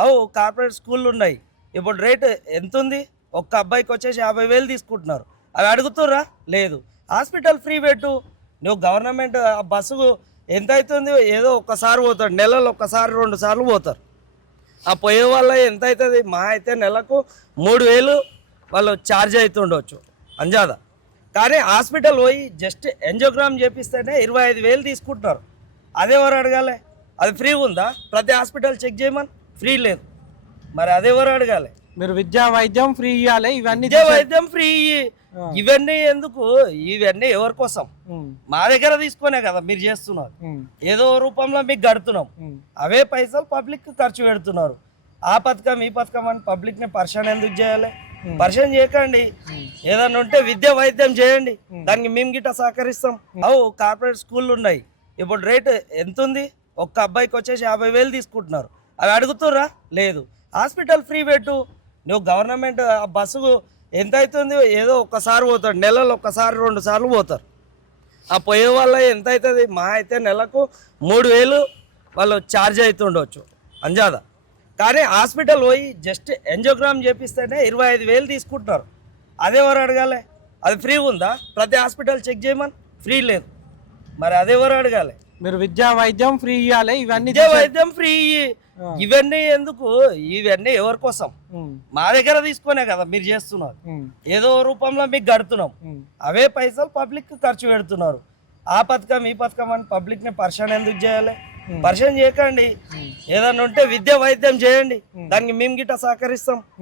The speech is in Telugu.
కార్పొరేట్ స్కూళ్ళు ఉన్నాయి. ఇప్పుడు రేటు ఎంతుంది? ఒక్క అబ్బాయికి వచ్చేసి 50,000 తీసుకుంటున్నారు. అవి అడుగుతుర్రా? లేదు. హాస్పిటల్ ఫ్రీ పెట్టు. నువ్వు గవర్నమెంట్ బస్సుకు ఎంత అవుతుంది? ఏదో ఒక్కసారి పోతాడు, నెలలో ఒక్కసారి 2 సార్లు పోతారు. ఆ పోయే వల్ల ఎంత అవుతుంది? మా అయితే నెలకు 3,000 వాళ్ళు ఛార్జ్ అవుతుండొచ్చు అంజాదా. కానీ హాస్పిటల్ పోయి జస్ట్ ఎంజోగ్రామ్ చేపిస్తేనే 25,000 తీసుకుంటున్నారు. అదెవరు అడగాలి? అది ఫ్రీ ఉందా? ప్రతి హాస్పిటల్ చెక్ చేయమని ఫ్రీ లేదు. మరి అదెవరు అడగాలి? మీరు విద్యా వైద్యం ఫ్రీ ఇవ్వాలి, ఇవన్నీ విద్యా వైద్యం ఫ్రీ. ఇవన్నీ ఎందుకు? ఇవన్నీ ఎవరి కోసం? మా దగ్గర తీసుకునే కదా మీరు చేస్తున్నారు. ఏదో రూపంలో మీకు గడుతున్నాం. అవే పైసలు పబ్లిక్ ఖర్చు పెడుతున్నారు. ఆ పథకం ఈ పథకం అని పబ్లిక్ ని పర్షన్ ఎందుకు చేయాలి? పర్షన్ చేయకండి. ఏదన్నా ఉంటే విద్యా వైద్యం చేయండి, దానికి మేము గిట్ట సహకరిస్తాం. కార్పొరేట్ స్కూళ్ళు ఉన్నాయి. ఇప్పుడు రేటు ఎంతుంది? ఒక్క అబ్బాయికి వచ్చేసి 50,000 తీసుకుంటున్నారు. అవి అడుగుతుర్రా? లేదు. హాస్పిటల్ ఫ్రీ పెట్టు. నువ్వు గవర్నమెంట్ బస్సుకు ఎంత అవుతుంది? ఏదో ఒక్కసారి పోతాడు, నెలలో ఒక్కసారి 2 సార్లు పోతారు. ఆ పోయే వల్ల ఎంత అవుతుంది? మా అయితే నెలకు 3,000 వాళ్ళు ఛార్జ్ అవుతుండొచ్చు అంజాదా. కానీ హాస్పిటల్ పోయి జస్ట్ ఎంజోగ్రామ్ చేపిస్తేనే 25,000 తీసుకుంటున్నారు. అదెవరు అడగాలి? అది ఫ్రీ ఉందా? ప్రతి హాస్పిటల్ చెక్ చేయమని ఫ్రీ లేదు. మరి అదెవరు అడగాలి? మీరు విద్యా వైద్యం ఫ్రీ ఇవ్వాలి, ఇవన్నీ విద్యా వైద్యం ఫ్రీ. ఇవన్నీ ఎందుకు? ఇవన్నీ ఎవరి కోసం? మా దగ్గర తీసుకునే కదా మీరు చేస్తున్నారు. ఏదో రూపంలో మీకు గడుతున్నాం. అవే పైసలు పబ్లిక్ ఖర్చు పెడుతున్నారు. ఆ పథకం ఈ పథకం అని పబ్లిక్ ని పర్షన్ ఎందుకు చేయాలి? పర్షన్ చేయకండి. ఏదన్నా ఉంటే విద్యా వైద్యం చేయండి, దానికి మేము గిట్ట సహకరిస్తాం.